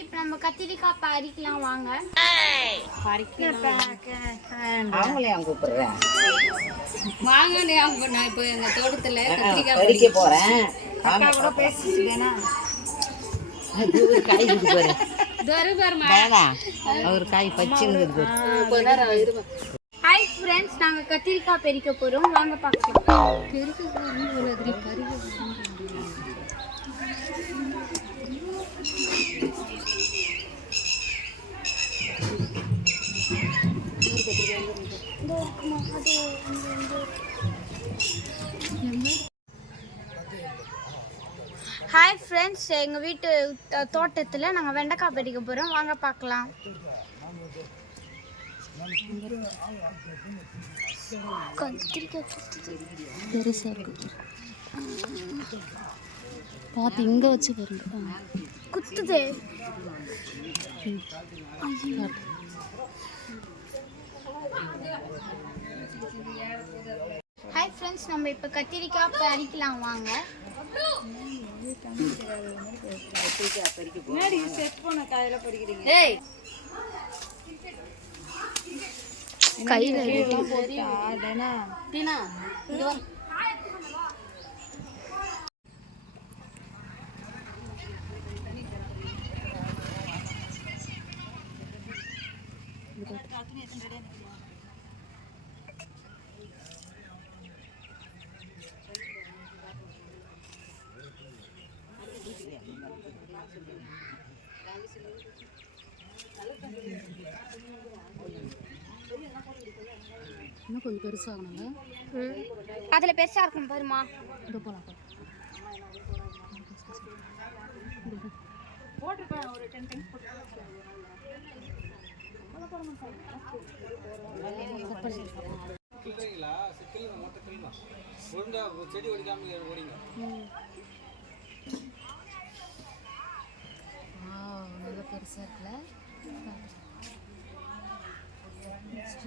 இப்போ நம்ம கத்திரிக்காய் பறிக்கலாம் வாங்க. அவங்களே அவங்க கூப்பிடுறேன். வாங்கண்ணே அவங்க நான் இப்போ எங்கள் தோட்டத்தில் கத்திரிக்காய் பறிக்க போறேன். வாங்க. கூட அது ஒரு காய் இருக்கு பாரு. தரு பாருமா. வேணாம் ஒரு காய் பச்சைன்னு இருக்கு. கொஞ்ச நேரம் இருமா. ஹாய் ஃப்ரெண்ட்ஸ் நாங்கள் கத்திரிக்காய் பறிக்க போகிறோம் வாங்க பார்க்கலாம். ஹாய் ஃப்ரெண்ட்ஸ் எங்கள் வீட்டு தோட்டத்தில் நாங்கள் வெண்டைக்காய் பறிக்க போகிறோம் வாங்க பார்க்கலாம். பெருசாக இருக்கு பார்த்து இங்கே வச்சு பாருங்க. குத்துது. ஹாய் ஃப்ரெண்ட்ஸ் நம்ம இப்போ கத்திரிக்காய் பறிக்கலாம் வாங்க. கையில் டீனா? இன்னும் கொஞ்சம் பெருசாகணுங்க அதில் பெருசாக இருக்கும் பாருமா இது போகலாம் இல்லைங்களா கிளீமா மொட்டை கிளீமா ஒழுங்கா செடி ஒடிக்காம ஓடிங்க.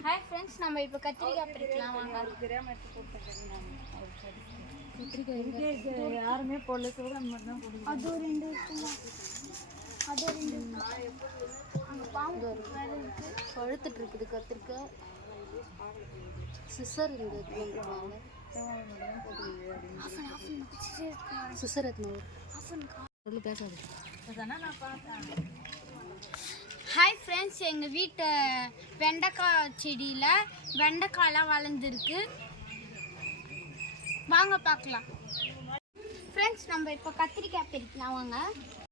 ஹாய் ஃப்ரெண்ட்ஸ் நம்ம இப்போ கத்திரிக்காய் பறிக்கலாம் வாங்க. கத்திரிக்காய் யாருமே போடல சோகம் மட்டும் தான் போடுங்க அது ரெண்டு இருக்குமா? அது ரெண்டு. அங்க பாம்பு பழுத்துட்டு இருக்குது கத்திரிக்காய். சிசர் இந்த சிசர் சொல்லி பேசாது. ஹாய் ஃப்ரெண்ட்ஸ் எங்கள் வீட்டு வெண்டைக்காய் செடியில் வெண்டைக்காயெலாம் வளர்ந்துருக்கு. வாங்க பார்க்கலாம். ஃப்ரெண்ட்ஸ் நம்ம இப்போ கத்திரிக்காய் பறிக்கலாம் வாங்க.